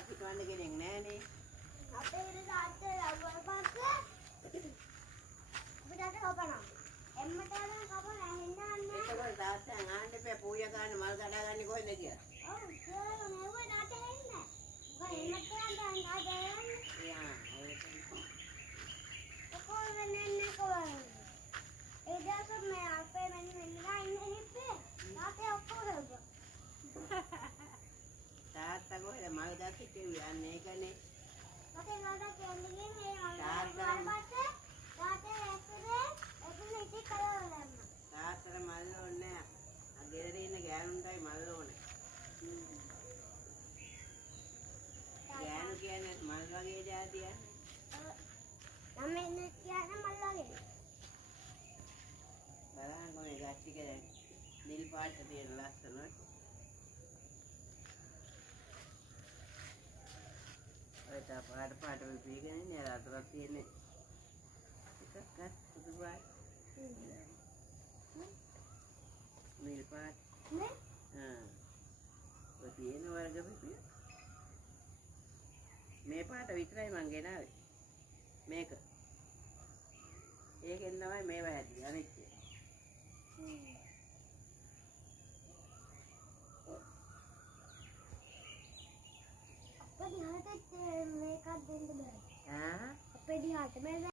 පසිටවන්න කෙනෙක් නෑනේ. අපේ ඉර තාත්තේ ලව්වල් පස්සේ අපිට කපනවා. එම්මට යන කපන ඇහෙන්නන්නේ. ඒකවල තාත්තෙන් ආන්න එපා පූජා ගන්න මල් කඩා ගන්න කොහෙද කියලා. ඔව් ඒක නෙවෙයි නාට හෙන්නේ. මොකද එම්මට යන නාදයන්. යා ඒක. කොහොමද නන්නේ කොහොමද? ඒ දවස් මේ අපේ මෙන්න ඉන්නේ හිප්පේ. තාත්තේ ඔක්කොම කරපුවා. තාත්තා කොහෙද මල් ගස්සේ කිව්වේ යන්නේ ඒකනේ. අපේ නාදා කියන්නේ මේ මල් පස්සේ තාත්තේ ඇතුලේ එතන ඉති කරවලා යනවා. තාත්තට මල් ඕනේ නෑ. අ ගෙදර ඉන්න ගෑනුන්ටයි මල් ඕනේ. ගෑනු කියන්නේ මල් වගේ જાතියක්. නම් එන්නේ කියන්නේ මල් වගේ. බලන්න මේ ගස් ටික නිල් පාට තියෙන ලස්සනයි. ඔය තා පාට විපීගෙන ඉන්නේ අර අතට තියෙන්නේ. එකක් ගස් සුදු පාට. නිල් පාට. නේ? ඔය තියෙන වර්ග පිපිය. මේ පාට විතරයි මං ගෙනාවේ. මේක. ඒකෙන් තමයි මේව හැදුවේ අනිත් එක. අපේ දිහාට මේකක් දෙන්න බෑ. ආ අපේ දිහාට මේ